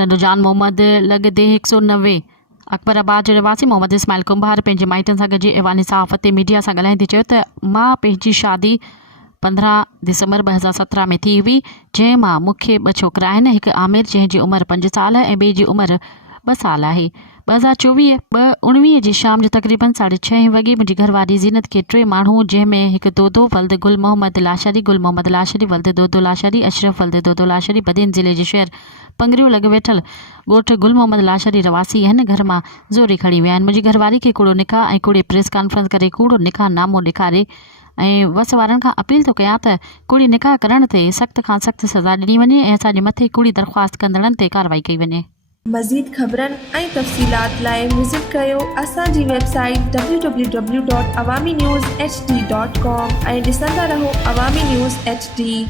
टंडुजान मोहम्मद लगदे 190 अकबराबाद जो रहवासी मोहम्मद इस्माइल कुंभार पंहिंजे माइटनि सां गॾु ऐवानी सहाफ़त ते मीडिया सां ॻाल्हाईंदे चयो त मां पंहिंजी शादी 15 दिसंबर 2017 में थी हुई, जंहिं मां मूंखे 2 छोकिरा आहिनि। हिकु आमिर जंहिंजी उमिरि 5 साल ऐं ॿिए जी उमिरि 2 साल आहे। 2024-19 जी शाम जो तक़रीबन 6:30 वॻे मुंहिंजी घरवारी ज़ीनत खे 3 माण्हू, जंहिंमें हिकु दोदो वल्द गुल मोहम्मद लाशरी, गुल मोहम्मद लाशरी वल्द दोदो लाशरी, अशरफ वल्द दोदो लाशरी, बदीन ज़िले जे शहर पंगरियूं लॻ वेठल ॻोठ गुल मोहम्मद लाशरी रवासी आहिनि, घर मां ज़ोरी खणी विया आहिनि। मुंहिंजी घरवारी खे कूड़ो निकाह ऐं कूड़े प्रेस कॉन्फ्रेंस करे कूड़ो निकाह नामो ॾेखारे ऐं वस वारनि खां अपील थो कयां त कुड़ी निकाह करण ते सख़्त खां सख़्त सज़ा ॾिनी वञे ऐं असांजे मथे कुड़ी दरख़्वास्त कंदड़नि ते कार्रवाई कई वञे। मज़ीद ख़बरनि ऐं तफ़सीलात लाइ विज़िट कयो असांजी वेबसाइट www.awamiNewsHD.com ऐं ॾिसंदा रहो अवामी न्यूज़ HD।